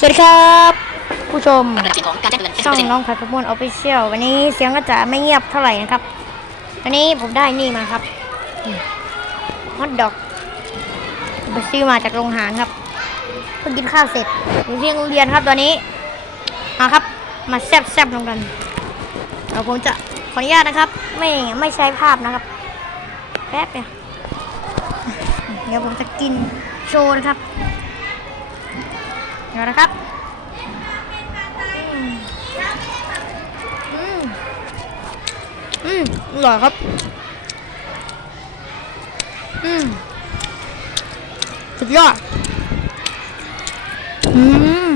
สวัสดีครับ ผู้ชมกำลังเสียงของการแจ้งเตือนช่องน้องผัดประมวลออฟฟิเชียลวันนี้เสียงก็จะไม่เงียบเท่าไหร่นะครับ วันนี้ผมได้นี่มาครับฮอทดอกไปซื้อมาจากโรงอาหารครับเพิ่งกินข้าวเสร็จอยู่ที่โรงเรียนครับตอนนี้มาครับ มาแซบแซบๆลงกันเดี๋ยวผมจะขออนุญาตนะครับ ไม่ไม่ใช้ภาพนะครับ แป๊บเดียวเดี๋ยวผมจะกินโชว์นะครับ เดี๋ยวนะครับอืมอืมอร่อยครับ อืมสุดยอด อืม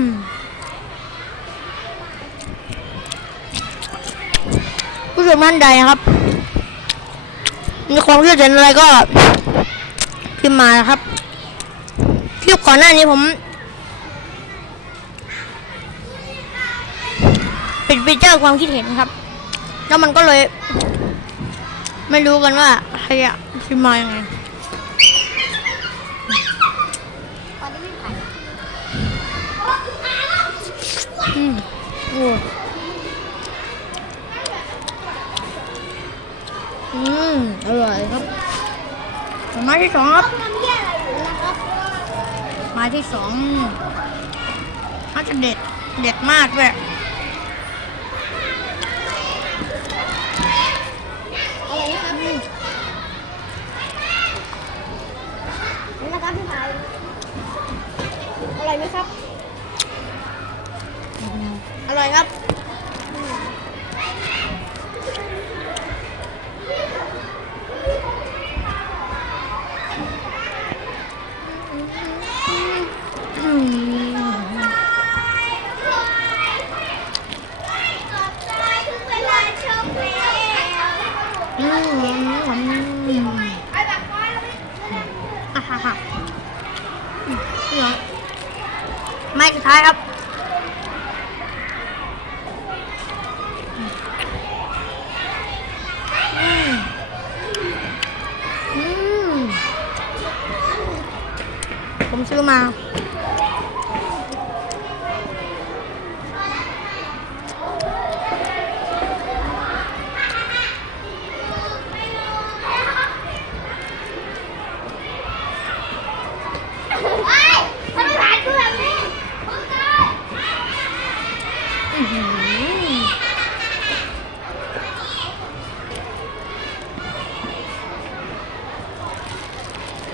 ผู้ชมท่นใดนะครับ มีความคิดเห็นอะไรก็พิมพ์มานะครับคลิปก่อนหน้านี้ผม ปิดไปเจอความคิดเห็นครับ แล้วมันก็เลย ไม่รู้กันว่าใครอะพิมพ์มายังไงอืมโอ้อืมอร่อยครับไม้ที่สองครับไม้ที่สองน่าจะเด็ด เด็ดมากด้วย นี่นะครับพี่ไผ่อ ร่อยไหมครับ อร่อยครับอืมถึงเวลาชมแล้วอืมอืมไอ้แบบน้อยเราไม่อะฮ่าฮ่าอืมนี่เหรอ ไม่สุดท้ายครับ ผมซื้อมา ไอ้ทำไมผ่านกูแบบนี้ อื้อหือ เด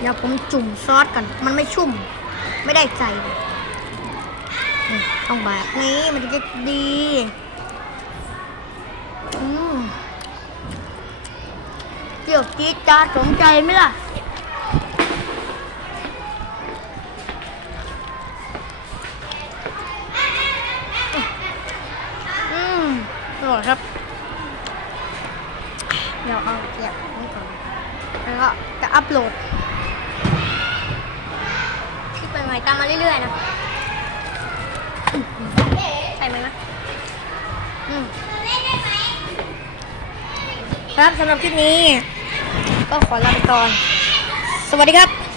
ี๋ยวผมจุ่มซอสกัน มันไม่ชุ่ม ไม่ได้ใจ ต้องแบบนี้มันจะดีเกี่ยวจี๊ดจ้าสมใจไหมล่ะ อร่อยครับ เดี๋ยวเอาเก็บนี่ก่อนแล้วก็จะอัพโหลดคลิปใหม่ๆตามมาเรื่อยๆนะใช่ไหมนะอืมครับสำหรับคลิปนี้ ก็ขอลาไปก่อน สวัสดีครับ